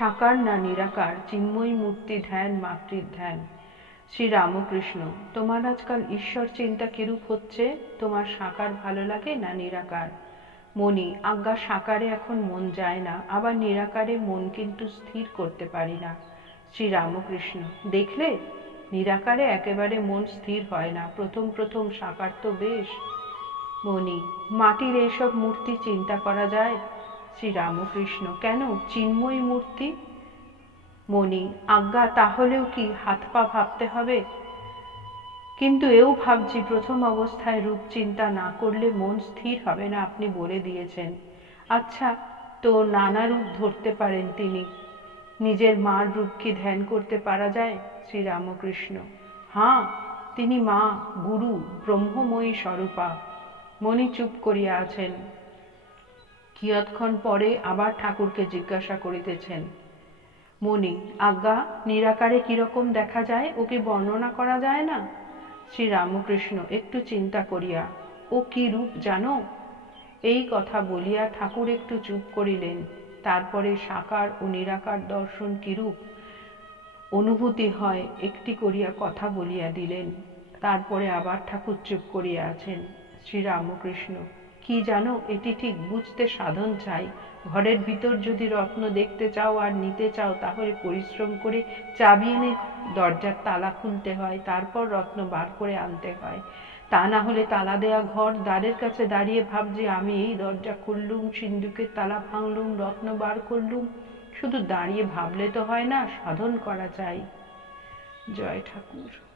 সাকার না নিরাকার, চিন্ময়ী মূর্তি ধ্যান মাতৃ ধ্যান। শ্রী রামকৃষ্ণ, তোমার আজকাল ঈশ্বর চিন্তা কিরূপ হচ্ছে? তোমার সাকার ভালো লাগে না নিরাকার? মণি, আজ্ঞা সাকারে এখন মন যায় না, আবার নিরাকারে মন কিন্তু স্থির করতে পারি না। শ্রী রামকৃষ্ণ, দেখলে নিরাকারে একেবারে মন স্থির হয় না, প্রথম প্রথম সাকার তো বেশ। মণি, মাটির এইসব মূর্তি চিন্তা করা যায়? শ্রী রামকৃষ্ণ, কেন, চিন্ময়ী মূর্তি? মণি, আজ্ঞা তাহলেও কি হাত পা ভাবতে হবে? কিন্তু এও ভাবছি প্রথম অবস্থায় রূপ চিন্তা না করলে মন স্থির হবে না, আপনি বলে দিয়েছেন। আচ্ছা, তো নানা রূপ ধরতে পারেন তিনি, নিজের মার রূপ কি ধ্যান করতে পারা যায়? শ্রী রামকৃষ্ণ, হ্যাঁ, তিনি মা, গুরু, ব্রহ্মময়ী স্বরূপা। মণি চুপ করিয়া আছেন। কিয়ৎক্ষণ পরে আবার ঠাকুরকে জিজ্ঞাসা করিতেছেন। মণি, আজ্ঞা নিরাকারে কিরকম দেখা যায়, ওকে বর্ণনা করা যায় না? শ্রী রামকৃষ্ণ একটু চিন্তা করিয়া, ও কি রূপ জানো? এই কথা বলিয়া ঠাকুর একটু চুপ করিলেন। তারপরে সাকার ও নিরাকার দর্শন কিরূপ অনুভূতি হয় একটি করিয়া কথা বলিয়া দিলেন। তারপরে আবার ঠাকুর চুপ করিয়া আছেন। শ্রী রামকৃষ্ণ, কি জানো, এটি ঠিক বুঝতে সাধন চাই। ঘরের ভিতর যদি রত্ন দেখতে চাও আর নিতে চাও, তাহলে পরিশ্রম করে চাবি এনে দরজার তালা খুলতে হয়, তারপর রত্ন বার করে আনতে হয়। তা না হলে তালা দেয়া ঘর দ্বারের কাছে দাঁড়িয়ে ভাবছি আমি এই দরজা খুললুম, সিন্ধুকের তালা ভাঙলুম, রত্ন বার করলুম। শুধু দাঁড়িয়ে ভাবলে তো হয় না, সাধন করা চাই। জয় ঠাকুর।